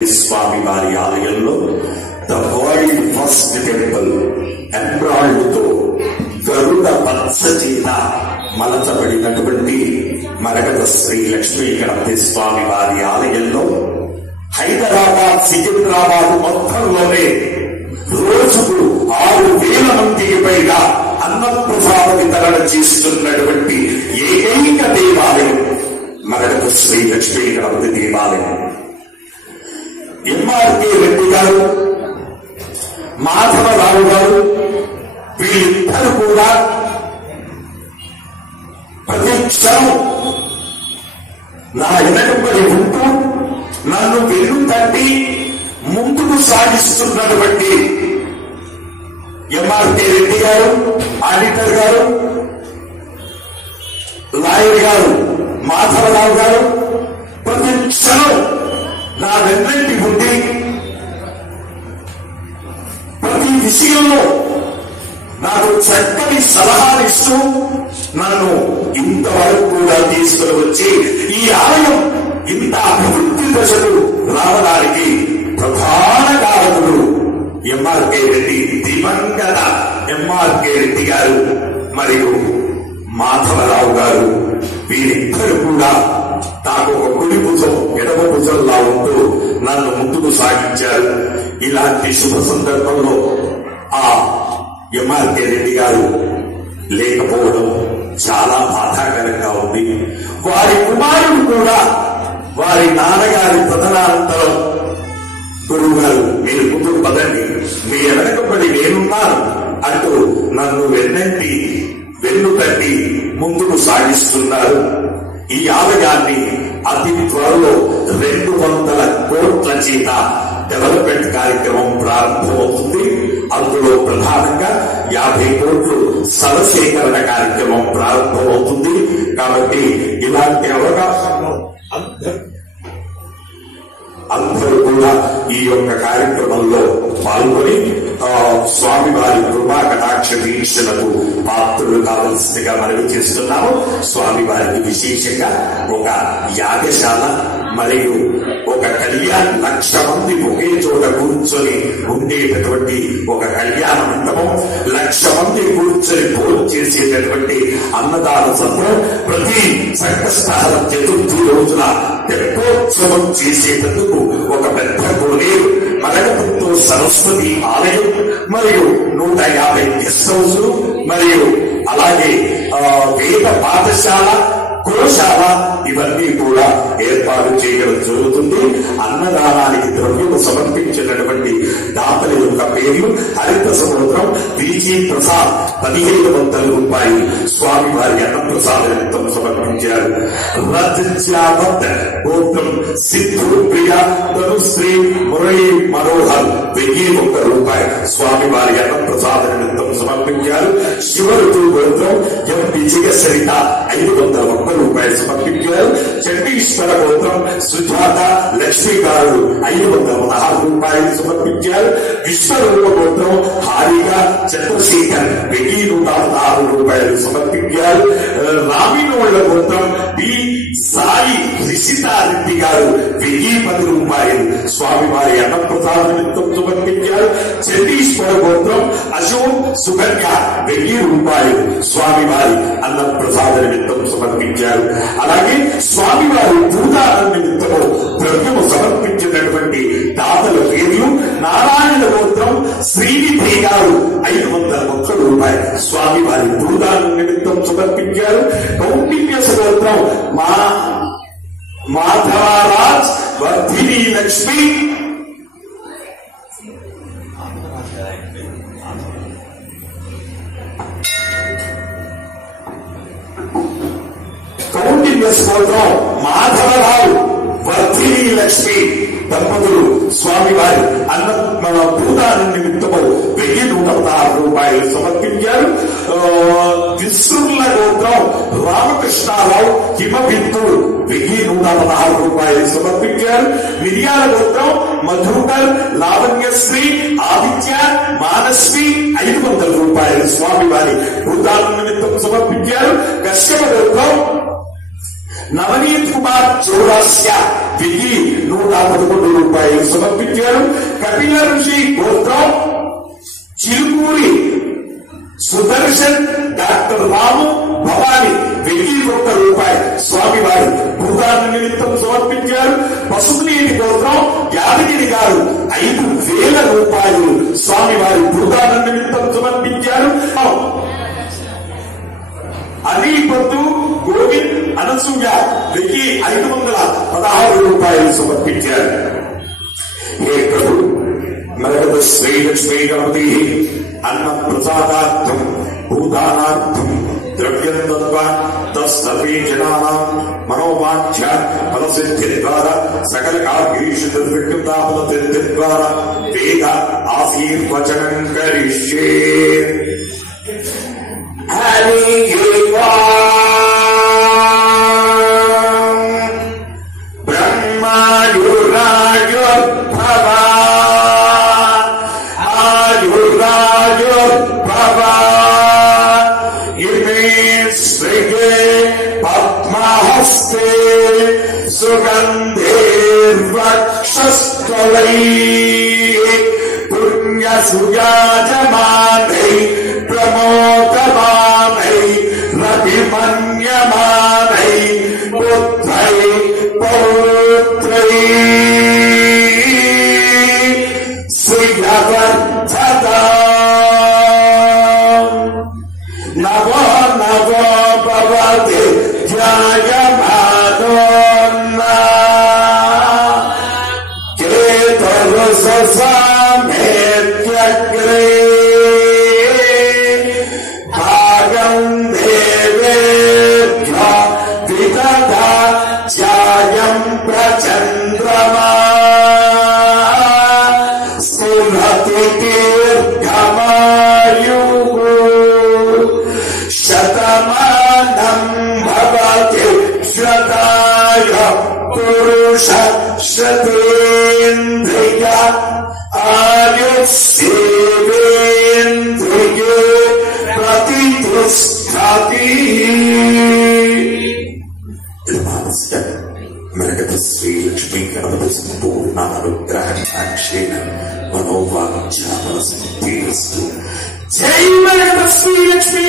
స్వామి వారి ఆలయంలో the world first temple ఎంబ్రాయిడ్ తో గరుడ పచ్చ చీత మలచబడినటువంటి మరకత శ్రీ లక్ష్మీ గణపతి స్వామి వారి ఆలయంలో హైదరాబాద్ సికింద్రాబాద్ మొత్తంలోనే రోజుకు 6,000 మందికి పైగా అన్నప్రసాద వితరణ చేస్తున్నటువంటి ఏకైక దేవాలయం మరకత శ్రీ లక్ష్మీ గణపతి దేవాలయం. ఎంఆర్కే రెడ్డి గారు, మాధవరావు గారు వీళ్ళిద్దరూ కూడా ప్రతి క్షణం నా వెనకబడి ఉంటూ నన్ను వెన్ను తట్టి ముందుకు సాగిస్తున్నటువంటి ఎంఆర్కే రెడ్డి గారు, ఆడిటర్ గారు, లాయర్ గారు మాధవరావు గారు ప్రతి క్షణం నా వెన్నంటి ఉండి ప్రతి విషయంలో నాకు చక్కని సలహాలు ఇస్తూ నన్ను ఇంతవరకు కూడా తీసుకుని వచ్చి ఈ ఆలయం ఇంత అభివృద్ధి దశకు రావడానికి ప్రధాన కారకుడు ఎంఆర్కే రెడ్డి, దివంగత ఎంఆర్కే రెడ్డి గారు మరియు మాధవరావు గారు. వీరిద్దరు కూడా నాకు ఒక కుడి భుజం ఎడమ భుజంలా ఉంటూ నన్ను ముందుకు సాగించారు. ఇలాంటి శుభ సందర్భంలో ఆ ఎంఆర్కే రెడ్డి గారు లేకపోవడం చాలా బాధాకరంగా ఉంది. వారి కుమారుడు కూడా వారి నాన్నగారి ప్రధానానంతరం గురువు గారు మీరు ముందుకు పదండి, మీ వెనకబడి నేనున్నాను అంటూ నన్ను వెన్ను తట్టి ముందుకు సాగిస్తున్నారు. ఈ ఆలయాన్ని అతి త్వరలో 200 కోట్ల చేత డెవలప్మెంట్ కార్యక్రమం ప్రారంభమవుతుంది. అందులో ప్రధానంగా 50 కోట్లు సదసేకరణ కార్యక్రమం ప్రారంభమవుతుంది. కాబట్టి ఇలాంటి అవకాశంలో అందరూ కూడా ఈ యొక్క కార్యక్రమంలో పాల్గొని స్వామివారి కృపా కటాక్ష వీక్షణకు పాత్రులు కావలసిందిగా మనవి చేస్తున్నాము. స్వామివారికి విశేషంగా ఒక యాగశాల మరియు ఒక కళ్యాణ 1,00,000 మంది ఒకే చోట కూర్చొని ఉండేటటువంటి ఒక కళ్యాణ మండపం, 1,00,000 మంది కూర్చొని భోజనం చేసేటటువంటి అన్నదాన సత్రం, ప్రతి సంకష్టహర చతుర్థి రోజున తెప్పోత్సవం చేసేటందుకు ఒక పెద్ద కోనేరు, మరకతంతో సరస్వతి ఆలయం మరియు 150 గెస్ట్ హౌస్లు మరియు అలాగే వేద పాఠశాల, కులశాల ఇవన్నీ కూడా ఏర్పాటు చేయడం జరుగుతుంది. అన్నదానానికి ద్రవ్యము సమర్పించినటువంటి దాతల యొక్క పేర్లు హరిత సముద్రం విజీ ప్రసాద్ 1,500 రూపాయలు స్వామి వారి అన్నప్రసాద నిమిత్తం సమర్పించారు. రజావత్ గోత్రం సిద్ధు ప్రియ ధనుశ్రీ మురళీ మనోహర్ 1,001 రూపాయలు స్వామి వారి అన్నప్రసాద నిమిత్తం సమర్పించారు. శివరుతు గోత్రం ఎం విజయ సరిత 501 రూపాయలు సమర్పించారు. చండీశ్వర గోత్రం సుజాత లక్ష్మీ గారు 516 రూపాయలు సమర్పించారు. విశ్వరూప గోత్రం హారిక చంద్రశేఖర్ 1,116 రూపాయలు సమర్పించారు. రామినోళ్ల గోత్రం బి సాయి రిషితారెడ్డి గారు 1,010 రూపాయలు స్వామివారి అన్నప్రసాద నిమిత్తం సమర్పించారు. చండీశ్వర గోత్రం అశోక్ సుకన్య 1,000 రూపాయలు స్వామివారి అన్నప్రసాద నిమిత్తం సమర్పించారు. అలాగే స్వామివారి భూదానం నిమిత్తము ద్రవ్యము సమర్పించినటువంటి దాతల పేర్లు నారాయణ గోత్రం శ్రీనిధి గారు 501 రూపాయలు స్వామివారి భూదానం నిమిత్తం సమర్పించారు. కౌండిన్యస గోత్రం మాధవరాజ్ వర్ధిని లక్ష్మి స్తోత్రం మాధవరావు వర్ధిని లక్ష్మి దంపతులు స్వామివారి మన భూదానం నిమిత్తము 1,116 రూపాయలు సమర్పించారు. విశ్రుల గోత్రం రామకృష్ణారావు హిమబిందు 1,116 రూపాయలు సమర్పించారు. మిరియాల గోత్రం మధుకర్ లావణ్యశ్రీ ఆదిత్య మానశ్రీ 500 రూపాయలు స్వామివారి భూదానం నిమిత్తం సమర్పించారు. కశ్యప గోత్రం నవనీత్ కుమార్ చౌరాస్య 1111 రూపాయలు సమర్పించారు. కపిల ఋషి గోత్రం చిలుకూరి సుదర్శన్ డాక్టర్ రాము భవాని 1001 రూపాయలు స్వామివారి భూదాన నిమిత్తం సమర్పించారు. పసుపునీటి గోత్రం యాదగిరి గారు 5000 రూపాయలు స్వామివారి భూదాన నిమిత్తం సమర్పించారు. అది పొద్దు గోవింద్ అనసూయ 1516 రూపాయలు సమర్పించారు. హే ప్రభు మరగత శ్రీలక్ష్మీ గణపతి అన్న ప్రసాదార్థం భూదానార్థం ద్రవ్యం దత్వా తస్సర్వే జనానాం మనోవాంఛ ఫలసిద్ధి ద్వారా సకల కార్యేషు ఫలసిద్ధి ద్వారా వేద ఆశీర్వచనం కరిష్యే. హరి బ్రహ్మాయురాయుర్భవ ఆయురాయుర్భవ ఇమే శ్రీగే పద్మహస్తే సుగంధేర్వక్షస్థలై పుణ్యసుయాజమానై ప్రమోదమానై రవిమన్యమానై పుత్రై పౌత్రై శ్రీయవర్ధత నవో నవో భవతి ధ్యాయమానోన్నా కేతరుససామేత్యగ్రే భాగం దేవేభ్య విదధా ఛాయం ప్రచంద్రమా స్ఫురతి దీర్ఘమాయుః శతమానం భవతి శతాయ పురుష శతేంద్రియ ఆయుష్యేంద్రియే ప్రతిష్ఠతి. మరగత శ్రీలక్ష్మీ గణపతి సంపూర్ణానుగ్రహేణ మనోవాంఛ ఫలసిద్ధిరస్తు. జై మరగత శ్రీలక్ష్మీ